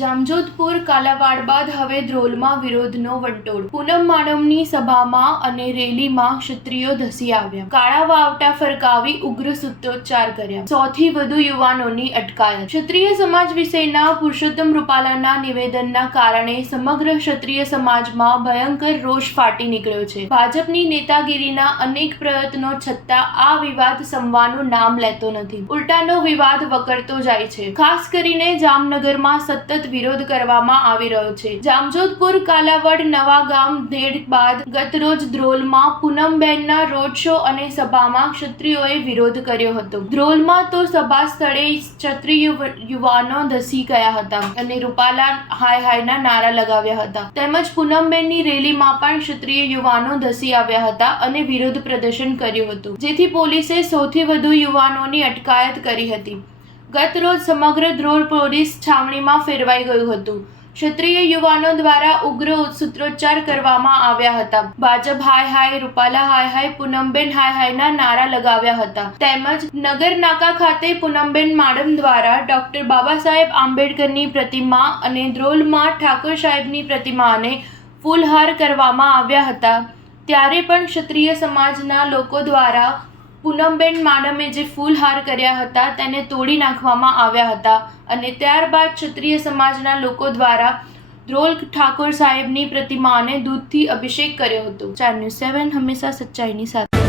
જામજોધપુર કાલાવાડ બાદ હવે ધ્રોલમાં વિરોધનો વંટોળ। પૂનમ માડમની સભામાં અને રેલીમાં ક્ષત્રિયો ધસી આવ્યા। કાળા વાવટા ફરકાવી ઉગ્ર સૂત્રોચ્ચાર કર્યા। 100 થી વધુ યુવાનોની અટકાયત। ક્ષત્રિય સમાજ વિશેના પુરુષોત્તમ રૂપાલાના નિવેદનના કારણે સમગ્ર ક્ષત્રિય સમાજમાં ભયંકર રોષ ફાટી નીકળ્યો છે। ભાજપની નેતાગીરીના અનેક પ્રયત્નો છતાં આ વિવાદ શમવાનું નામ લેતો નથી, ઉલટાનો વિવાદ વકરતો જાય છે। ખાસ કરીને જામનગરમાં સતત વિરોધ કરવામાં આવી રહ્યો છે। જામજોધપુર કાલાવડ નવાગામ ધેડ બાદ ગતરોજ ધ્રોલમાં પૂનમબેનના રોડ શો અને સભામાં ક્ષત્રિયોએ વિરોધ કર્યો હતો। ધ્રોલમાં તો સભા સ્થળે ક્ષત્રિય યુવાનો ધસી ગયા હતા અને રૂપાલા હાય હાયના નારા લગાવ્યા હતા, તેમજ પૂનમબેનની રેલીમાં પણ ક્ષત્રિય યુવાનો ધસી આવ્યા હતા અને વિરોધ પ્રદર્શન કર્યું હતું, જેથી પોલીસે 100 થી વધુ યુવાનોની અટકાયત કરી હતી। ગત રોજ સમગ્ર ધ્રોલ પોલીસ છાવણીમાં ફેરવાઈ ગયું હતું। ક્ષત્રિય યુવાનો દ્વારા ઉગ્ર સૂત્રોચ્ચાર કરવામાં આવ્યા હતા। ભાજપ હાય હાય, રૂપાલા હાય હાય, પૂનમબેન હાય હાયના નારા લગાવ્યા હતા, તેમજ નગર નાકા ખાતે પૂનમબેન માડમ દ્વારા ડોક્ટર બાબા સાહેબ આંબેડકરની પ્રતિમા અને ધ્રોલમાં ઠાકોર સાહેબની પ્રતિમાને ફૂલહાર કરવામાં આવ્યા હતા। ત્યારે પણ ક્ષત્રિય સમાજના લોકો દ્વારા પૂનમબેન માડમે જે ફૂલહાર કર્યા હતા તેને તોડી નાખવામાં આવ્યા હતા અને ત્યારબાદ ક્ષત્રિય સમાજના લોકો દ્વારા ધ્રોલ ઠાકોર સાહેબની પ્રતિમાને દૂધથી અભિષેક કર્યો હતો। 4 ન્યૂઝ 7 હંમેશા સચ્ચાઈની સાથે।